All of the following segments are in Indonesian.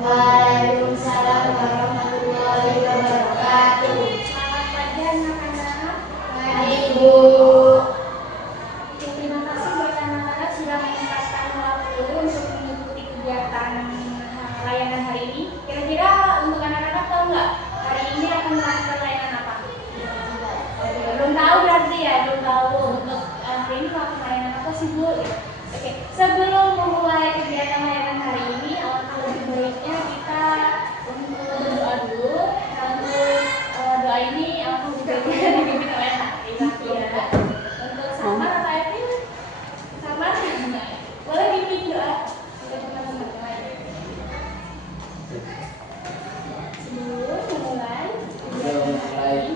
Waalaikumsalam warahmatullahi wabarakatuh. Selamat pagi anak-anak. Pagi Bu. Terima kasih buat anak-anak sudah menyempatkan waktu untuk mengikuti kegiatan layanan hari ini. Kira-kira untuk anak-anak tahu nggak hari ini akan melakukan layanan apa? Belum tahu berarti ya, belum tahu. Untuk hari ini melakukan layanan apa sih Bu? Oke, sebelum memulai kegiatan layanan hari ini, alangkah lebih baiknya kita untuk berdoa dulu. Untuk doa ini alangkah lebih baiknya dipimpin oleh Hati ya. Untuk Samar atau Evin? Samar? Boleh dipimpin doa untuk teman-teman lain. Sebelum memulai kegiatan hari ini,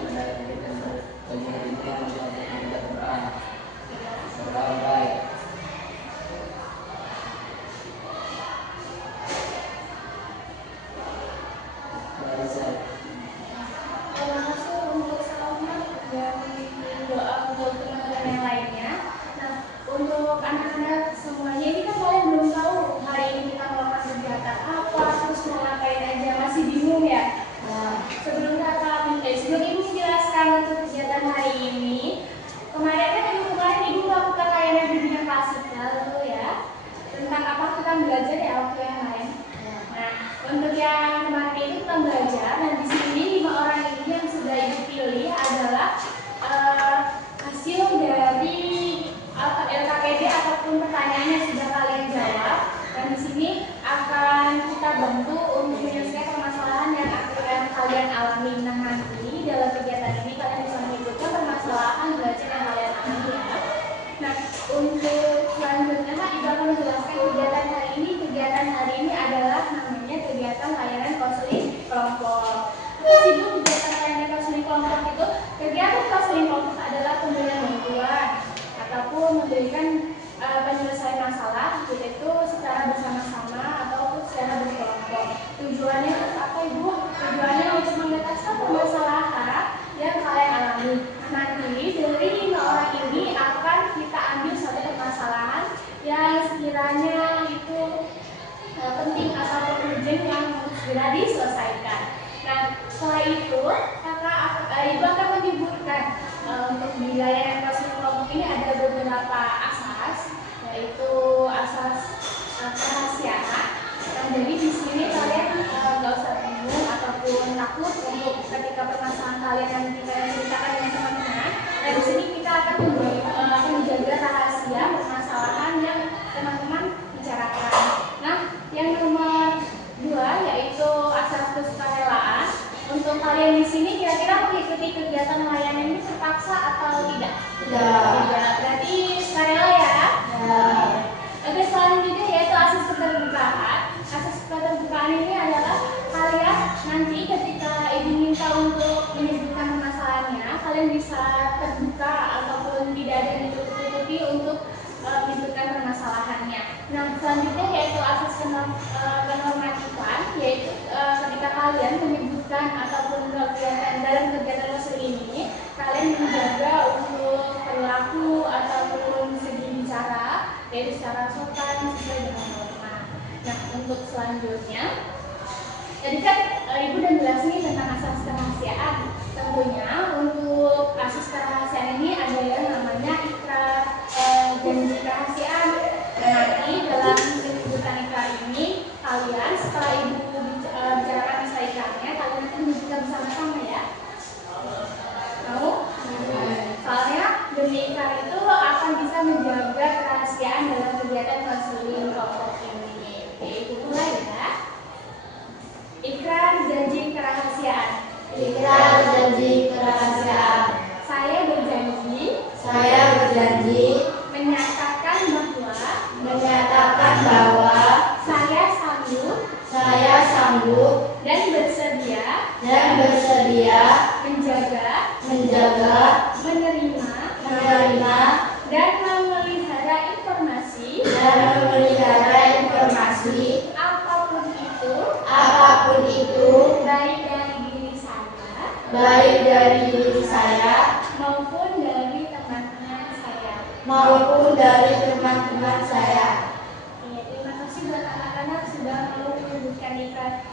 untuk anak-anak semuanya ini kan kalian belum tahu hari ini kita melakukan kegiatan apa, terus mau ngapain aja, masih bingung ya? Sebelum ibu menjelaskan untuk kegiatan hari ini, kemarin kan ibu melakukan layanan bimbingan klasikal dulu ya, tentang apa kita belajar ya waktu yang lain. Nah, untuk yang kemarin itu kita belajar, dan di sini 5 orang ini yang sudah ibu pilih adalah hasil dari LKPD ataupun pertanyaan yang sudah kalian jawab, dan di sini akan kita bantu untuk menyelesaikan permasalahan yang akan kalian alami. Nah, nanti dalam kegiatan ini kalian bisa mengikutkan permasalahan belajar yang kalian alami ya. Nah, untuk selanjutnya ibu akan menjelaskan kegiatan hari ini. Kegiatan hari ini adalah namanya kegiatan layanan konseling kelompok. Apa sih Bu kegiatan layanan konseling kelompok itu? Kegiatan konseling kelompok adalah pemberian bantuan ataupun memberikan penyelesaian masalah, yaitu secara bersama-sama ataupun secara berkelompok. Tujuannya apa Ibu? Tujuannya untuk mengetaskan permasalahan yang kalian alami. Nanti dari 5 orang ini akan kita ambil satu permasalahan yang sekiranya itu penting atau urgent yang harus segera diselesaikan. Nah, setelah itu ibu akan menyebutkan untuk di layanan konseling kelompok ini ada beberapa asas, yaitu asas kerahasiaan. Dan jadi di sini kalian nggak usah bingung ataupun takut untuk ketika permasalahan kalian nanti kalian ceritakan dengan teman-teman. Dan di sini kita akan menjaga rahasia permasalahan yang teman-teman bicarakan. Nah, yang nomor 2 yaitu asas kesukarelaan. Untuk kalian di sini kira-kira mengikuti kegiatan layanan ini terpaksa atau tidak? Tidak. Berarti sukarela ya? Oke, selanjutnya yaitu asas keterbukaan. Asas keterbukaan ini adalah kalian nanti ketika ibu minta untuk menyebutkan permasalahannya, kalian bisa terbuka ataupun tidak ada yang ditutup-tutupi untuk menyebutkan permasalahannya. Nah, selanjutnya yaitu asas kenormatifan, yaitu ketika kalian menyebutkan ataupun dalam kegiatan konseling ini, kalian menjaga untuk perilaku ataupun segi bicara, yaitu secara sopan sesuai dengan norma. Nah, untuk selanjutnya, tadi kan ibu udah jelasin tentang asas kerahasiaan. Tentunya untuk asas kerahasiaan ini ada yang namanya ikrar janji kerahasiaan. Dan nanti dalam penyebutan ikrar ini, kalian setelah ibu bicarakan masalah ikrarnya, kalian nanti menyebutkan bersama-sama ya. Mau? Soalnya demi ikrar itu akan bisa menjaga kerahasiaan dalam kegiatan konseling kelompok ini. Oke, ibu mulai ya. Ikrar janji kerahasiaan. Ikrar janji kerahasiaan. Saya berjanji menyatakan bahwa saya sanggup dan bersedia menjaga, menerima dan memelihara informasi apapun itu baik dari diri saya maupun dari teman-teman saya. Terima kasih buat anak-anak anak-anak sudah mau menyebutkan ikrar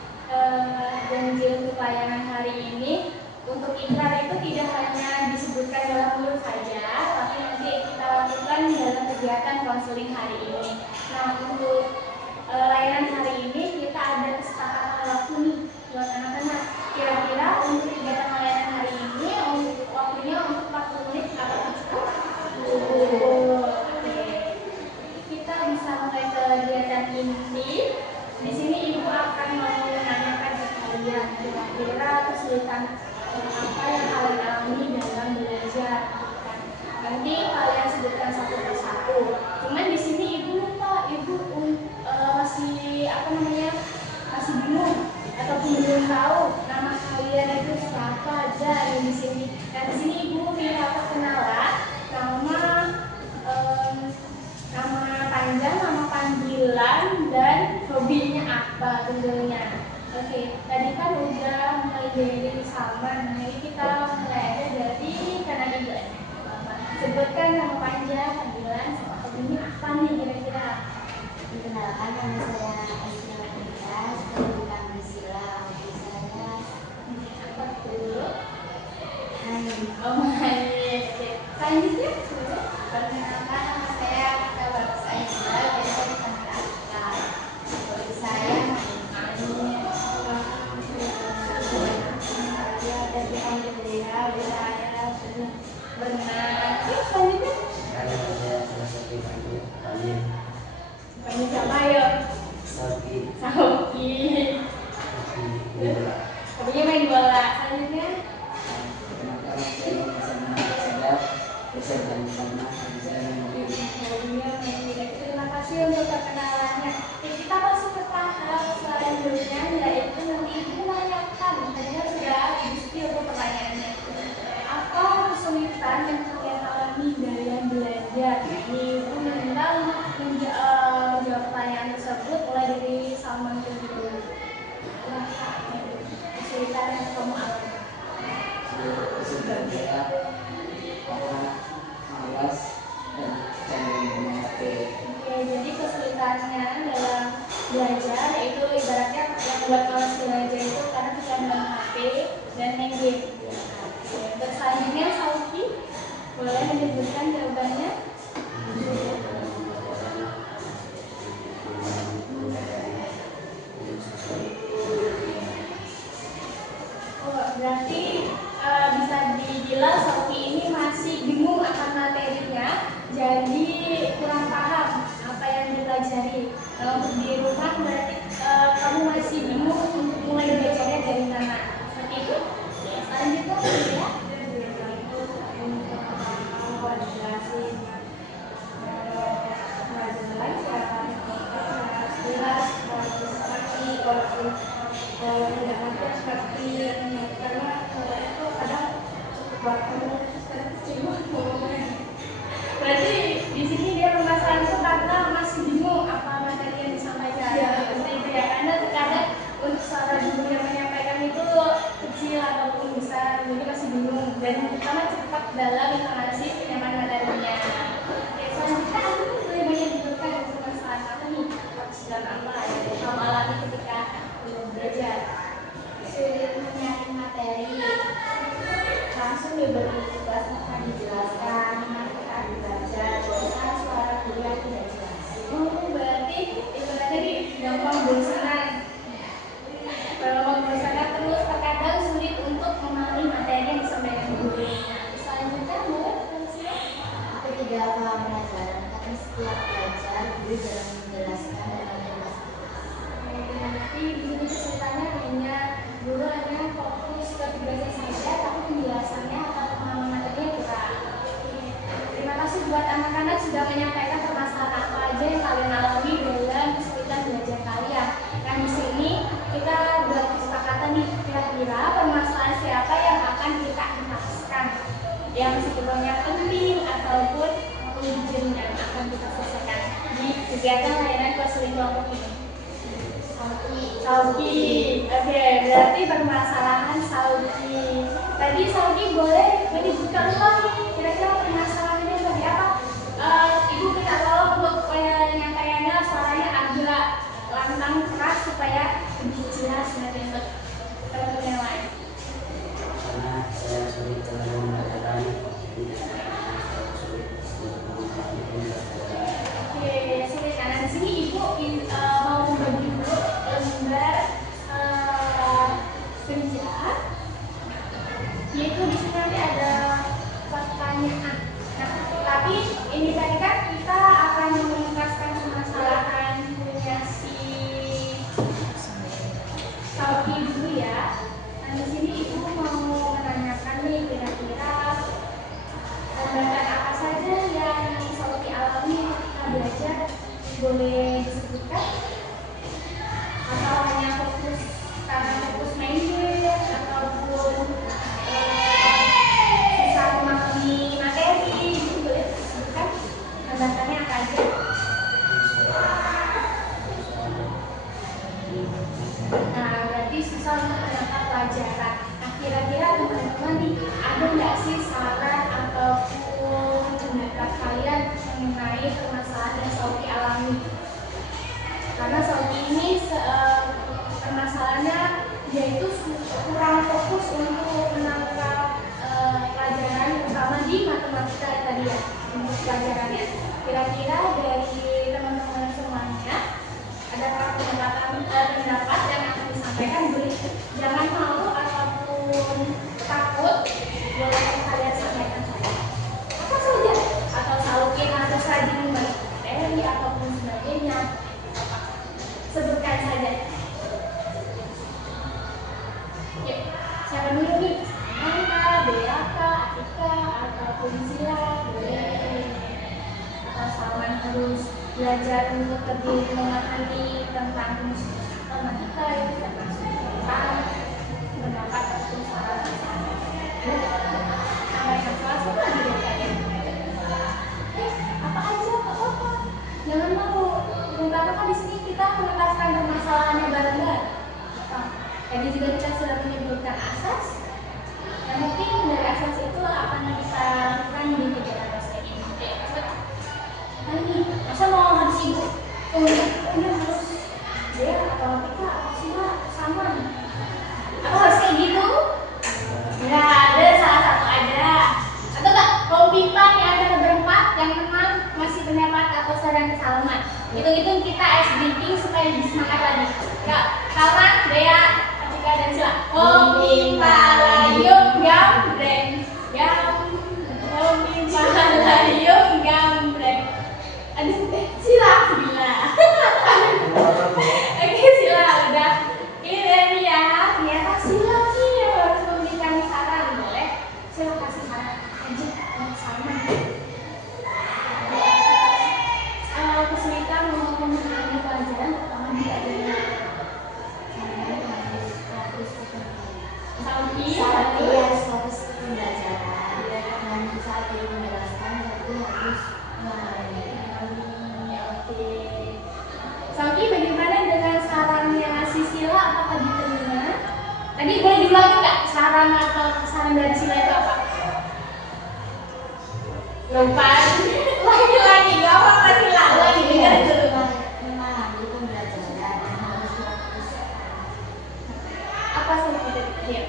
janji untuk layanan hari ini. Untuk ikrar itu tidak hanya disebutkan dalam mulut saja, tapi nanti kita lakukan dalam kegiatan konseling hari ini. Nah, untuk layanan hari ini kita ada kesepakatan waktu nih buat anak-anak. Kira-kira untuk kegiatan layanan hari ini waktunya untuk 40 menit apakah cukup? Oke. Kita bisa mulai kegiatan inti. Di sini ibu akan menanyakan ke kalian kira-kira kesulitan apa yang kalian alami dalam belajar. Nanti kalian sebutkan satu persatu. Cuman di sini ibu lupa, masih bingung ataupun belum tahu nama kalian itu siapa aja yang di sini. Dan di sini ibu minta perkenalan, nama panjang, nama panggilan, dan hobinya apa tentunya. Oke, tadi kan udah mulai dari Salman, nah ini kita mulai aja dari kanan ibu. Sebutkan nama panjang, panggilan, sama hobinya apa nih kira-kira? Perkenalkan, nama saya Aisyah Pita, saya dipanggil Sila. Hobi saya Apa tuh? main. Oh, main. Oke. Selanjutnya, Perkenalkan, nama saya Kak Bagus Aisyah, biasa dipanggil Atika. Hobi saya main. Saya ada di Angin Bendera, hobi saya berenang. Selanjutnya, Ada salah satu panggil panggil siapa ya? Sauki Sauki. bola. Hobinya main bola. Selanjutnya, Kenapa saya sama sedap bisa sama saya mungkin hobinya main bola. Terima kasih untuk perkenalannya. Kita masuk ke tahap selanjutnya, yaitu nanti ibu menanyakan. Tadinya sudah diskusi untuk pertanyaannya. Apa kesulitan yang kalian alami dalam belajar? Ini ibu minta menjawab pertanyaan tersebut mulai dari Salman dulu. Kesulitan yang kamu alami. sudah berat karena malas dan cenderung HP. Oke, jadi kesulitannya dalam belajar itu ibaratnya yang buat malas belajar itu karena kecanduan HP dan main game. Oke, terus selanjutnya Sauki boleh menyebutkan jawabannya. Oh, berarti bisa dibilang Sauki ini masih bingung akan materinya, jadi kurang paham apa yang dipelajari. Kalau untuk di rumah berarti kamu masih bingung untuk mulai belajarnya dari mana. Seperti itu. Selanjutnya ya. Berarti di sini dia permasalahan itu karena masih bingung apa materi yang disampaikan. Seperti itu ya, karena terkadang untuk suara guru yang menyampaikan itu kecil ataupun besar, jadi masih bingung dan sama cepat dalam intonasi penyampaian materinya. Oke, selanjutnya aku boleh banyak diberikan permasalahan apa nih? Kesulitan apa yang kamu alami ketika belajar? Sulit mencari materi, langsung diberi tugas akan dijelaskan, akan belajar, bosan suara guru yang tidak jelas. Oh, berarti ibaratnya di gampang bosanan. Kalau membosankan terus terkadang sulit untuk memahami materi yang disampaikan guru. Selanjutnya boleh siap. Aku tidak paham pelajaran, tapi setiap belajar guru dalam menjelaskan dengan jelas. Nanti di sini kesulitannya hanya guru hanya fokus ke tugasnya saja, tapi penjelasannya atau pemahaman materinya kurang. Terima kasih buat anak-anak sudah menyampaikan permasalahan apa aja yang kalian alami dalam kesulitan belajar kalian. Nah di sini kita buat kesepakatan nih, kira-kira permasalahan siapa yang akan kita tuntaskan, yang sebetulnya penting ataupun urgent yang akan kita selesaikan di kegiatan layanan konseling kelompok ini. Sauki. Oke, berarti permasalahan Sauki. Tadi Sauki boleh menyebutkan lagi kira-kira permasalahannya seperti apa? Ibu minta tolong untuk penyampaiannya suaranya agak lantang supaya lebih jelas nanti untuk teman-teman yang lain. Karena saya sulit terlalu membacakan, jadi saya sulit untuk memahami pembelajaran. Oke, sulit karena di sini ibu mau membagi dulu lembar kerja, yaitu di sini nanti ada pertanyaan. Nah, tapi ini tadi kan kita akan menuntaskan permasalahan punya si Sauki dulu ya. Nah, di sini ibu mau menanyakan nih kira-kira hambatan apa saja yang Sauki alami ketika belajar, boleh disebutkan? Atau hanya fokus karena fokus main game ataupun susah memahami materi, itu boleh disebutkan hambatannya apa aja? Nah, berarti susah untuk menangkap pelajaran. Nah, kira-kira teman-teman nih, ada nggak sih saran ataupun pendapat kalian mengenai permasalahan yang Sauki alami? Karena Sauki ini permasalahannya yaitu kurang fokus untuk menangkap pelajaran, terutama di matematika tadi ya, untuk pelajarannya. Kira-kira dari teman-teman semuanya, adakah pendapat yang akan disampaikan? Boleh, jangan malu ataupun takut, boleh kalian sampaikan saja. Apa saja? Atau Sauki harus rajin membagi materi ataupun sebagainya. Sebutkan saja. Yuk, siapa dulu nih? Angka, Beaka, Atika, ataupun Sila, boleh. Atau Salman harus belajar untuk lebih memahami tentang matematika itu termasuk tentang pendapat ataupun saran. Sampaikan salah satu lagi dari kalian. Apa aja, apa? Jangan malu. Karena kan di sini kita menuntaskan permasalahannya bareng-bareng. Tadi juga kita sudah menyebutkan asas. Yang mungkin dari asas itu akan kita lakukan di kegiatan dosen ini. Nah ini, masa mau harus ibu untuk harus dia atau kita sila sama? Apa harus kayak gitu? Nggak ada, salah satu aja. Atau enggak, kalau pipa nih ada berempat yang memang masih pendapat atau saran Salman. Hitung-hitung kita ice breaking supaya lebih semangat lagi. Kak, Salman, Dea, Atika dan Sila. Om pipa layung gambreng, om pipa layung gambreng. Aduh, Sila. Oke, Sila udah. Ini dia ya, ternyata Sila sih yang harus memberikan saran, boleh? Saya kasih saran aja untuk Salman. Kesulitan memahami pelajaran pertama di adanya Sauki harus fokus ke pembelajaran dan saat dia menjelaskan itu harus memahami. Oke. Sauki, bagaimana dengan sarannya si Sila? Apakah diterima? Tadi boleh diulangi nggak saran atau saran dari Sila itu apa? Lupa. Lagi-lagi nggak apa-apa Sila. Lagi dengar dulu. Memahami pembelajaran dan harus fokus. Apa sih dia?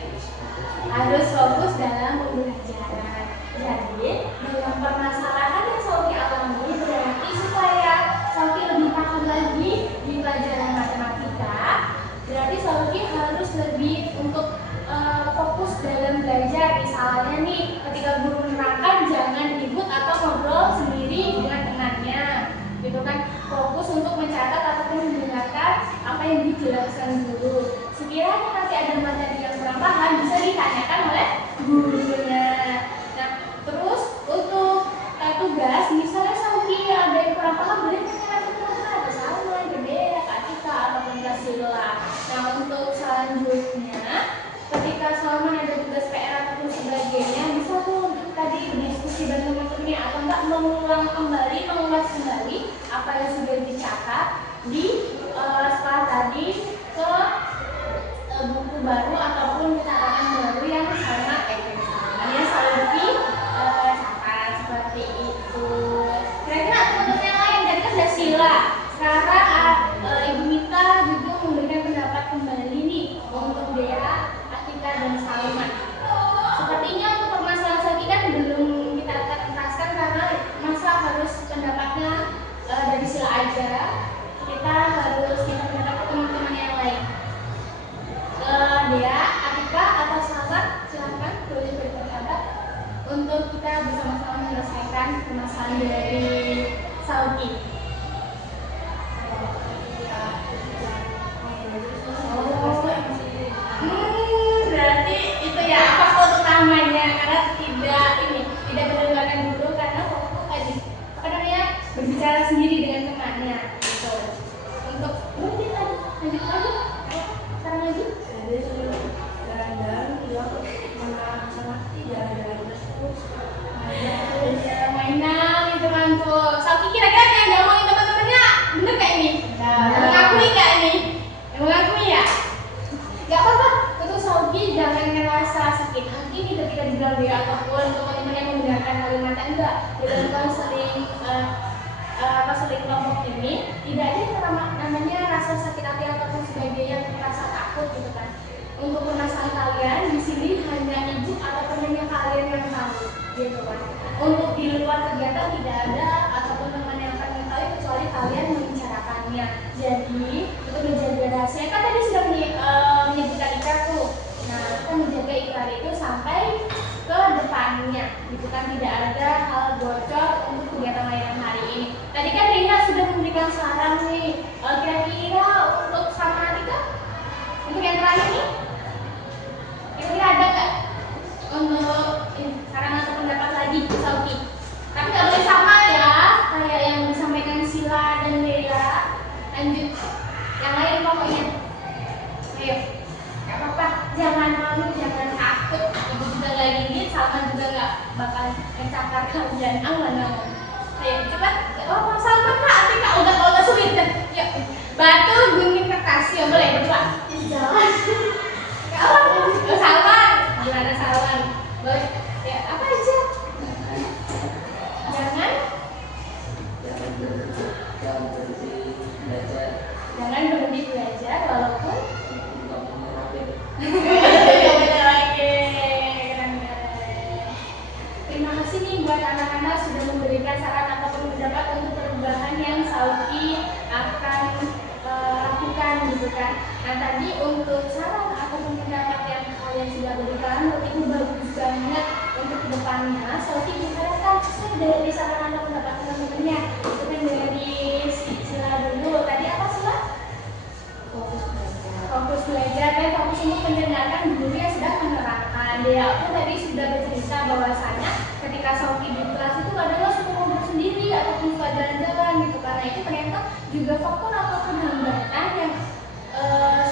Harus fokus dalam pembelajaran. Jadi dalam permasalahan yang Sauki alami berarti supaya Sauki lebih paham lagi di pelajaran matematika, berarti Sauki harus lebih untuk fokus dalam belajar. Misalnya nih, ketika guru menerangkan jangan ribut atau ngobrol sendiri dengan temannya, gitu kan? Fokus untuk mencatat ataupun mendengarkan apa yang dijelaskan guru. Sekiranya nanti ada materi yang kurang paham, bisa ditanyakan oleh gurunya. Nah, terus untuk tugas, misalnya Sauki ada yang kurang paham, boleh tanya ke teman-teman atau sama, gede, Kak Tika, ataupun Kak Sila. Nah, untuk selanjutnya, ketika Salman ada tugas PR ataupun sebagainya, bisa tuh untuk tadi berdiskusi dengan teman-temannya atau enggak mengulas kembali apa yang sudah dicatat di setelah tadi ke buku baru ataupun catatan baru yang sama alias Sauki catat seperti itu. Kira-kira teman-teman yang lain tadi kan udah Sila, sekarang Ibu Mita juga memberikan di dalam konseling kelompok ini tidak ada yang namanya rasa sakit hati ataupun sebagainya, rasa takut gitu kan. Untuk permasalahan kalian di sini hanya ibu ataupun hanya kalian yang tahu gitu kan. Untuk di luar kegiatan tidak ada ataupun teman yang akan mengetahui kecuali kalian membicarakannya. Jadi untuk menjaga rahasia kan tadi sudah menyebutkan ikrar tuh. Nah, kita menjaga ikrar itu sampai ke depannya gitu kan, tidak ada hal bocor untuk kegiatan layanan hari ini. Tadi kan Rina sudah memberikan saran nih, kira-kira untuk sama Atika untuk yang terakhir nih kira-kira ada nggak untuk saran atau pendapat lagi Sauki? Tapi nggak boleh sama ya kayak yang disampaikan Sila dan Leila. Lanjut yang lain pokoknya, ayo nggak apa-apa, jangan malu, jangan takut. Ibu juga nggak gini, Salma juga nggak bakal mencakar kalian. Aman. Ayo cepat. Oh Salma kak, Atika udah sulit kan? Yuk batu gunting kertas ya, boleh berdua. Jangan. Oh Salma, gimana Salma? Boleh ya, apa aja? Jangan Jangan berhenti belajar walaupun nggak punya rapid. ya benar lagi. Keren. Terima kasih nih buat anak-anak sudah memberikan saran ataupun pendapat untuk perubahan yang Sauki akan lakukan gitu kan. Nah tadi untuk saran ataupun pendapat yang kalian sudah berikan itu bagus banget untuk kedepannya. Sauki diharapkan sesuai dari saran atau pendapat teman-temannya. Itu kan dari Sila dulu. Tadi apa Sila? Fokus belajar dan fokus untuk mendengarkan guru yang sedang menerangkan. Dia pun tadi sudah bercerita bahwasanya ketika Sauki di kelas itu adalah suka ngobrol sendiri ataupun suka jalan-jalan gitu. Karena itu ternyata juga faktor ataupun hambatan yang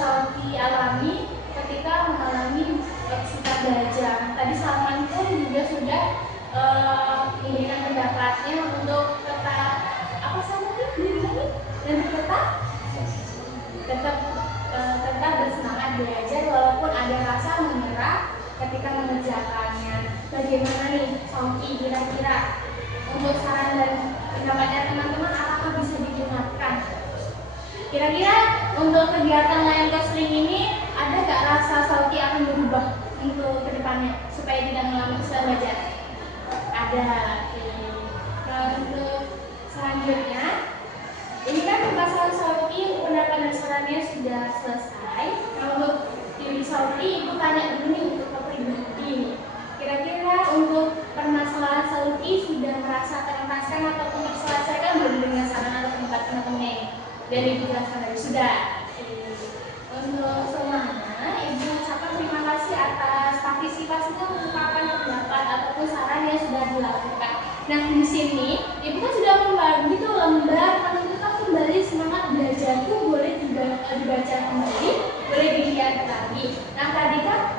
Sauki alami ketika mengalami sikap belajar. Tadi Salman pun juga sudah memberikan pendapatnya untuk tetap apa Salman ini dan tetap bersemangat belajar walaupun ada rasa menyerah ketika mengerjakannya. Bagaimana nih Sauki kira-kira untuk saran dan pendapatnya teman-teman apakah bisa digunakan? Kira-kira untuk kegiatan layan konseling ini ada gak rasa Sauki akan berubah untuk kedepannya supaya tidak mengalami kesalahan belajar? Ada. Untuk selanjutnya ini kan pembahasan Sauki pendapat dan sarannya sudah selesai. Nah, untuk diri Sauki itu tanya dulu nih untuk pribadi. Kira-kira untuk permasalahan Sauki sudah merasa terentaskan ataupun terselesaikan belum dengan saran atau pendapat teman-temannya? Dan Ibu jelaskan tadi sudah. Untuk semuanya, Ibu ucapkan terima kasih atas partisipasinya mengungkapkan pendapat ataupun saran yang sudah dilakukan. Nah di sini Ibu kan sudah membagi tuh lembar menentukan kembali semangat belajarku, boleh dibaca kembali, boleh dilihat lagi. Nah tadi kan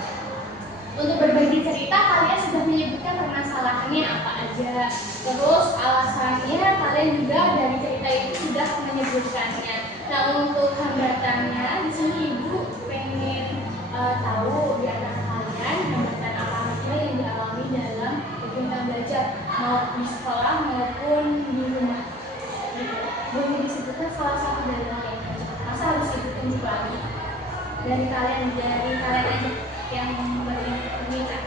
untuk berbagi cerita kalian sudah menyebutkan permasalahannya apa aja, terus alasannya kalian juga dari cerita itu sudah menyebutkannya. Nah untuk hambatannya di sini Ibu pengen tahu di antara kalian hambatan apa saja yang dialami dalam kegiatan belajar mau di sekolah maupun di rumah. Boleh disebutkan salah satu dari kalian. Masa harus disebutin juga lagi? Dari kalian aja yang berminta.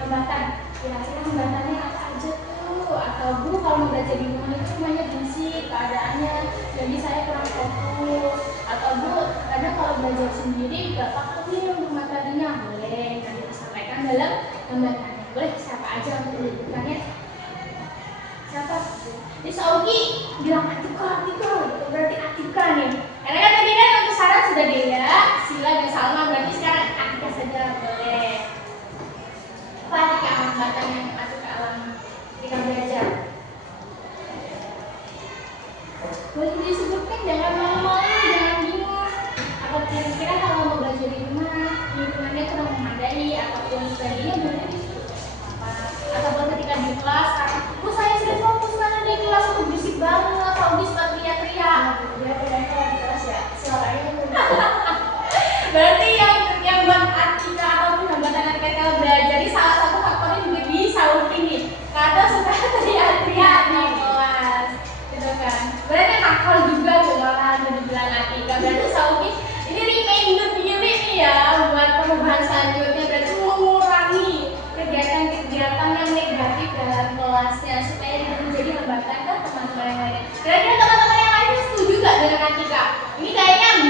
Hambatan, kira-kira hambatannya apa aja tuh? Atau Bu kalau mau belajar di rumah itu semuanya berisik keadaannya, jadi saya kurang fokus. Atau Bu, kadang kalau belajar sendiri gak takut nih untuk materinya, boleh nanti disampaikan dalam hambatannya. Boleh siapa aja untuk menyebutkannya? Siapa? Ini Sauki bilang Atika, itu berarti Atika nih. Karena kan tadi kan untuk saran sudah Dea, Sila dan Salma, berarti sekarang Atika saja boleh. Apa Atika hambatan yang Atika alami ketika belajar? Boleh disebutkan, jangan malu-malu, jangan bingung. Atau kira-kira kalau mau belajar di rumah, lingkungannya kurang memadai ataupun sebagainya, boleh disebutkan apa? Ataupun ketika di kelas, Bu saya sudah fokus karena di kelas itu berisik banget,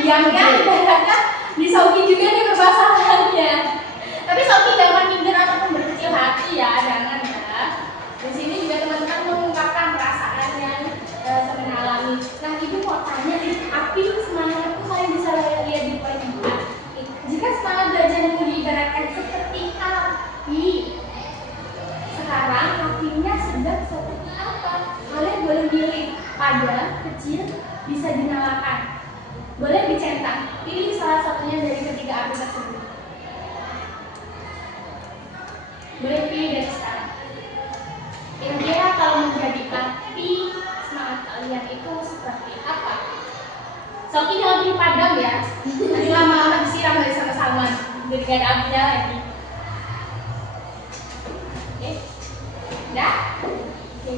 diam kan, ibaratnya di Soki juga nih permasalahannya. Tapi Soki jangan minder ataupun berkecil hati ya, jangan ya. Di sini juga teman-teman mengungkapkan perasaannya teman alami. Nah, ibu mau tanya nih, api semangat itu kalian bisa lihat di poin 4. Jika semangat belajarmu diibaratkan seperti api, sekarang apinya sedang seperti apa? Kalian boleh pilih padam, kecil, bisa dinyalakan. Boleh dicentang. Pilih salah satunya dari ketiga api tersebut. Boleh pilih dari sekarang. Kira-kira kalau menjadi api, semangat kalian itu seperti apa? Soalnya jangan pilih padam ya. Nanti lama-lama disiram dari sama-sama. Jadi gak ada apinya lagi. Oke? Udah? Oke.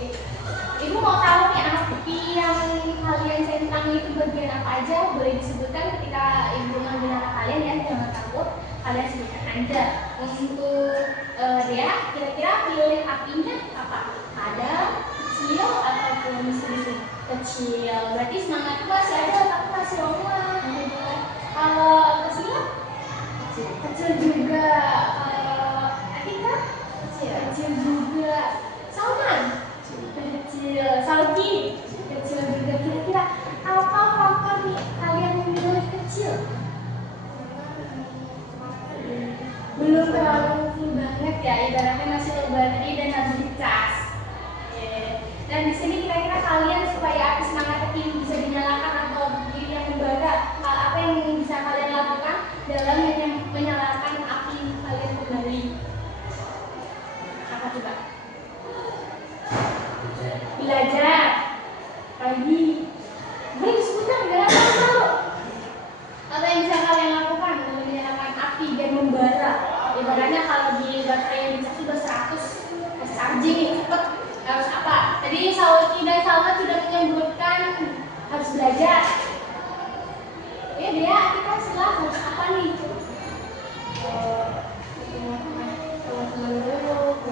Ibu mau tahu nih api yang kalian centang itu bagian apa aja? Boleh disebutkan ketika ibu ngambil nama kalian ya, jangan takut. Kalian sebutkan aja. Untuk dia, kira-kira pilih apinya apa? Ada kecil ataupun sedikit kecil. Berarti semangat masih ada tapi masih lemah. Kalau kecil? Kecil juga. Atika? Kecil juga. Salman? Kecil. Salki? Kecil juga. Kira-kira apa faktor nih kalian memilih kecil? Belum terlalu full banget ya, ibaratnya masih low battery dan harus dicas. Dan di sini kira-kira kalian supaya api semangat ini bisa dinyalakan atau yang membara, apa yang bisa kalian lakukan dalam menyalakan api kalian kembali? Apa coba? Belajar. Pagi. Boleh disebutkan gak tahu. Apa yang bisa kalian lakukan untuk menyalakan api dan membara? Ibaratnya kalau di baterai yang dicas sudah 100 charging cepet, harus apa? Tadi Saulki dan Salma sudah menyebutkan harus belajar. Ya dia, kita setelah harus apa nih? Teman-teman dulu,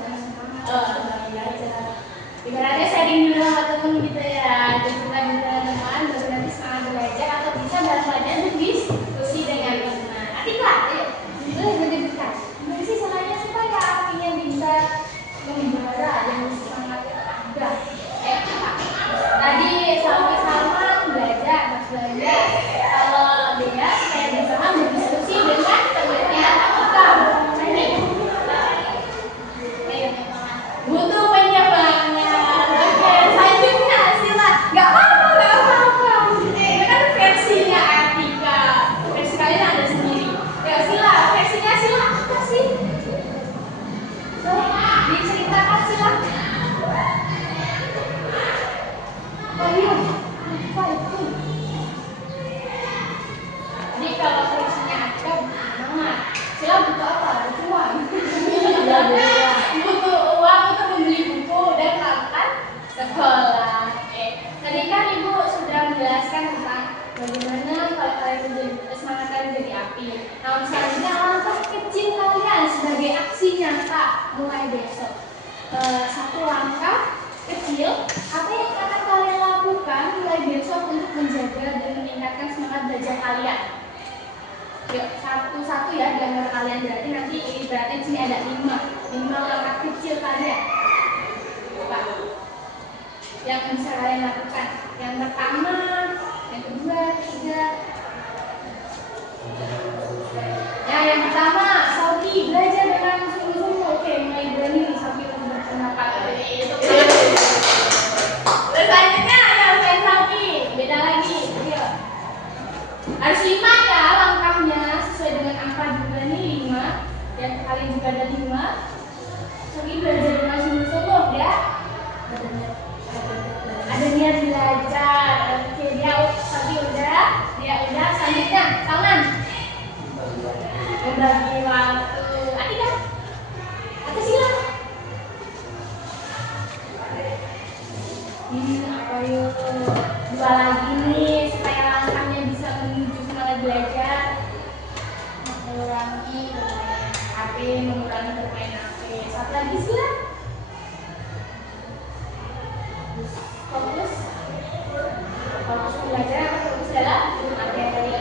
belajar. Ibaratnya sharing dulu sama temen gitu ya, cerita di teman, baru nanti semangat belajar atau bisa belajar diskusi dengan teman. Atika, ayo, boleh berdiskusi. Jadi caranya supaya apinya bisa membara dan semangatnya ada. Tadi sama-sama belajar, harus belajar. Kalau dia supaya bisa berdiskusi dengan temannya Atika. Ini. Ayo. Butuh penyemangat. Oke, selanjutnya Sila. Gak apa-apa. Ini kan versinya Atika. Versi kalian ada sendiri. Ya Sila, versinya Sila apa sih? Diceritakan Sila. Ayo, apa itu? Jadi kalau versinya Atika semangat. Sila butuh apa? Uang. Butuh uang untuk membeli buku dan makan sekolah. Tadi kan Ibu sudah menjelaskan tentang bagaimana kalau kalian menjadi semangat kalian menjadi api. Nah, selanjutnya langkah kecil kalian sebagai aksi nyata mulai besok. Satu langkah kecil, apa yang akan kalian lakukan mulai besok untuk menjaga dan meningkatkan semangat belajar kalian? Yuk, satu-satu ya gambar kalian, berarti nanti ibaratnya di sini ada 5 langkah kecil kalian. Apa? Yang bisa kalian lakukan? Yang pertama, yang kedua, ketiga. Ya, yang pertama, Soki belajar dengan sungguh-sungguh. Oke, mulai berani nih Soki untuk berpendapat. Terus selanjutnya, ya Soki, beda lagi. Ayo. Harus 5 ya langkahnya, sesuai dengan angka juga nih 5. Yang kalian juga ada 5. Soki belajar dengan sungguh-sungguh ya. Ada niat belajar. Oke, Soki udah. Dia udah. Selanjutnya, tangan. Membagi waktu. Atika. Atika Sila. Apa yuk? 2 lagi nih supaya langkahnya bisa menuju semangat belajar. Mengurangi bermain HP, mengurangi bermain HP. Satu lagi Sila. Fokus belajar atau fokus dalam materi.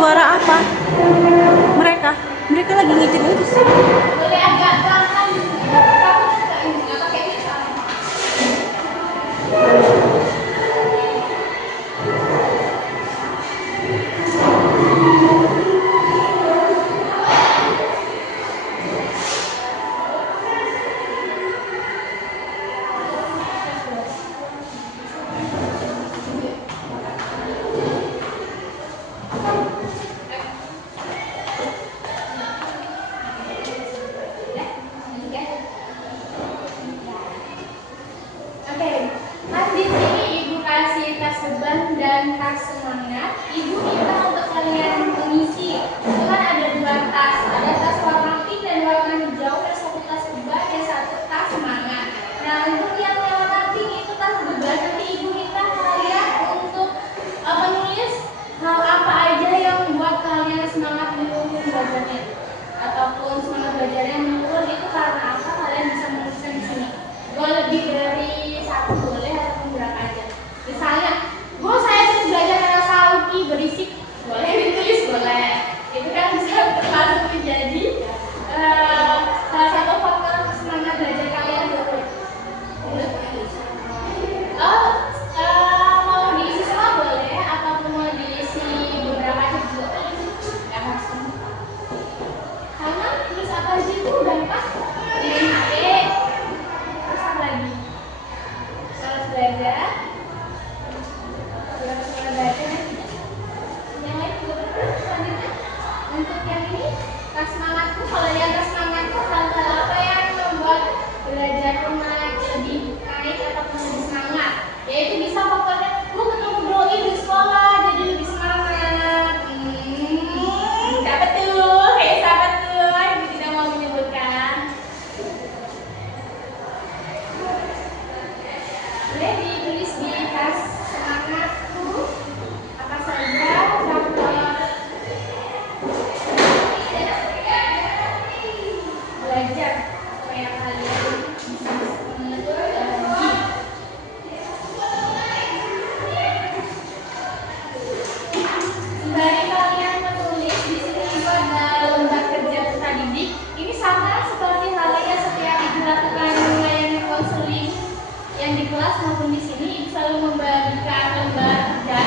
Suara apa? Mereka lagi ngitung itu sih. Boleh agak pelan-pelan gitu. Kamu nggak pakai ini soalnya. Oke, kan di sini ibu kasih tas beban dan tas semangat. Ibu minta untuk kalian mengisi. Itu kan ada dua tas, ada tas warna pink dan warna hijau, dan satu tas beban dan satu tas semangat. Nah, untuk yang warna pink itu tas beban, nanti ibu minta kalian untuk menulis hal apa aja yang membuat kalian semangat menurun belajarnya, ataupun semangat belajarnya menurun itu karena apa, kalian bisa menuliskan di sini. Gue lebih dari satu boleh ataupun berapa aja. Misalnya, saya terus belajar karena Sauki berisik, boleh ditulis, boleh. Itu kan bisa termasuk menjadi salah satu faktor semangat belajar kalian. Mau diisi semua boleh, ataupun mau diisi beberapa aja juga boleh. Nggak harus semua. Karena tulis apa aja itu gampang dengan HP. Terus apa lagi? Malas belajar. Yang lain juga benar. Selanjutnya untuk yang ini tas semangatku. Kalau yang tas semangatku, hal-hal apa yang membuat belajarku lebih naik ataupun lebih semangat? Yaitu bisa faktornya ketemu bro di sekolah jadi lebih semangat. Siapa tuh? Siapa tuh? Ibu tidak mau menyebutkan. Boleh ditulis di tas semangatku apa saja faktor belajar supaya kalian bisa mengerti. Sembari kalian menulis di sini juga ada lembar kerja peserta didik. Ini sama seperti halnya setiap ibu lakukan melayani konseling yang di kelas maupun di sini, ibu selalu membagikan lembar kerja.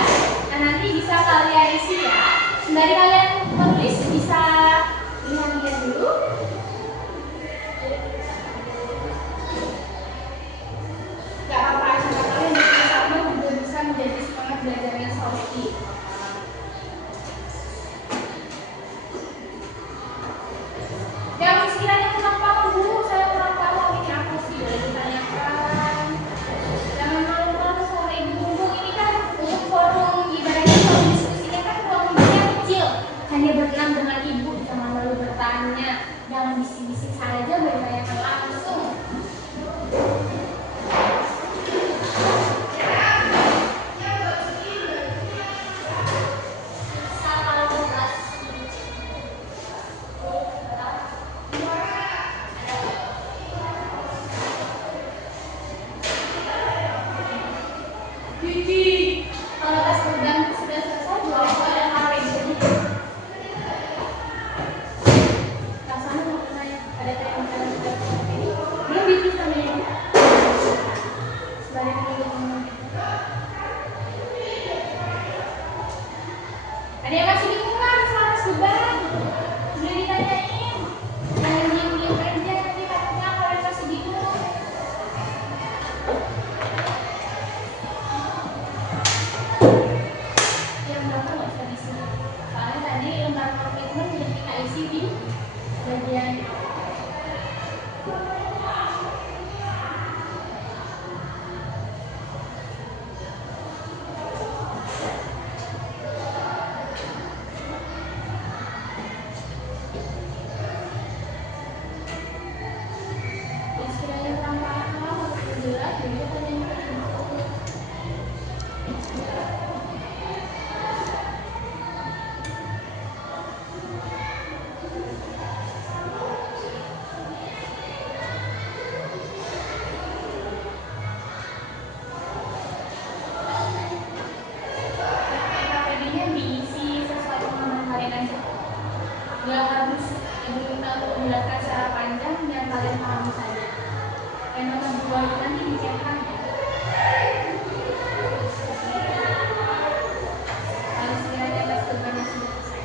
Nah, nanti bisa kalian isi ya. Sembari kalian menulis bisa lihat dulu. Gak apa-apa, asal kalian bersama juga bisa menjadi semangat belajarnya Sauki. Yang sekiranya kurang paham dulu, saya kurang paham ini apa sih, boleh ditanyakan. Jangan malu-malu sama ibu tunggu. Ini kan untuk forum ibaratnya kalau diskusinya kan ruang-ruangnya kecil, hanya berenam dengan ibu. Jangan malu bertanya, jangan bisik-bisik saja, bertanyakan langsung. Kalau tas beban sudah selesai, boleh ada hal ini. Rasanya mau kemana? Ada tanya-tanya juga. Dia bikin sama ini. Sebanyak ini. Ada yang masih bingung kan soal tas beban? Boleh ditanyain. Jangan diem-diem aja, nanti takutnya kalian masih bingung. Yang berapa nggak usah di sini. Soalnya tadi lembar komitmen sudah kita isi di bagian menjelaskan secara panjang yang kalian pahami saja. Yang nomor 2 itu nanti dicetak ya. Kalau sekiranya atas tugasnya sudah selesai.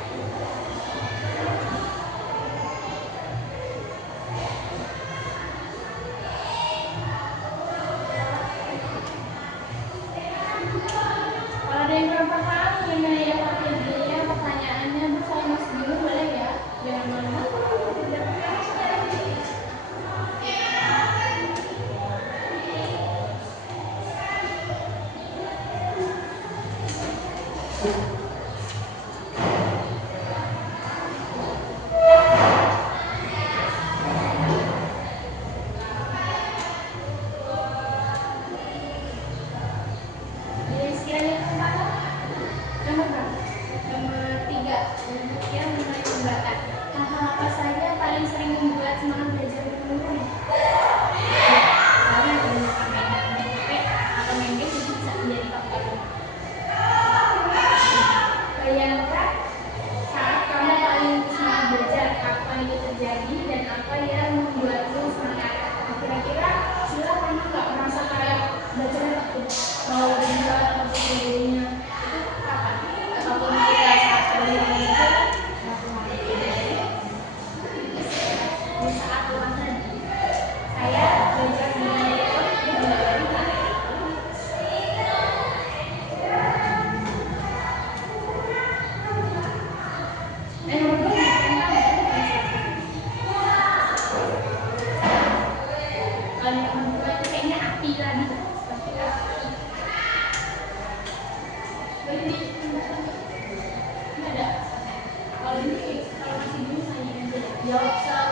Kalau ada yang kurang paham mengenai apa pertanyaannya, Bu, saya masih bingung, boleh ya? Jangan malu-malu. Jadi sekiranya kesempatan nomor berapa? Nomor 3. Yang mengenai pembuatan. Hal-hal apa saja yang paling sering membuat semangat belajar menurun? Misalnya kebanyakan main HP atau main game itu bisa menjadi faktor. Bayangkan saat kamu paling semangat belajar, kapan itu terjadi dan apa yang membuatmu semangat. Kira-kira silakan nggak merasa kayak belajarnya takut mau berjuang atau sebagainya, itu kapan? Ataupun kita saat belajar di saat lelah tadi, saya belajar mengenai nomor 2 kalau nomor 2 itu kayaknya api lagi, seperti api. Nggak ada. Kalau ini kalau masih bingung tanya aja. Jawab sekarang.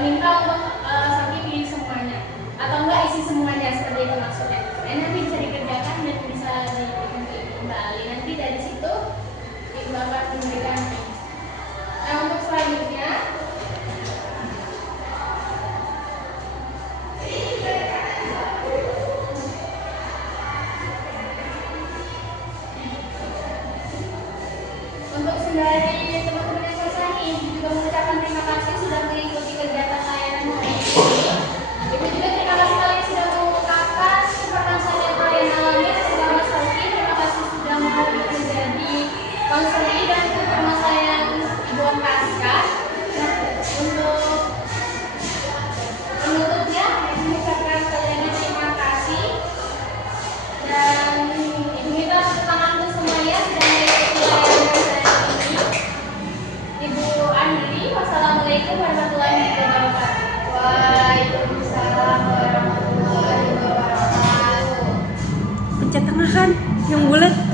minta untuk Sakti pilih semuanya atau enggak isi semuanya seperti itu maksudnya. Nanti bisa dikerjakan dan bisa diberikan ke Ibu Mbak Ali. Nanti dari situ Ibu akan memberikan. Nah untuk selanjutnya untuk sembari teman-teman yang selesai nih juga mengucapkan terima kasih sudah mengikuti kegiatan layanan hari ini. Ibu juga terima kasih kalian sudah mengungkapkan permasalahan yang kalian alami bersama Mas Salki. Terima kasih sudah mau menjadi konseli dan permasalahan Ibu Angkaska. Untuk penutupnya, mengucapkan kalian terima kasih dan Ibu minta tepuk tangan untuk semuanya sudah mengikuti layanan hari ini. Ibu Andri, wassalamualaikum warahmatullahi wabarakatuh. Waalaikumsalam warahmatullahi wabarakatuh. Pencet tengah kan yang bulat.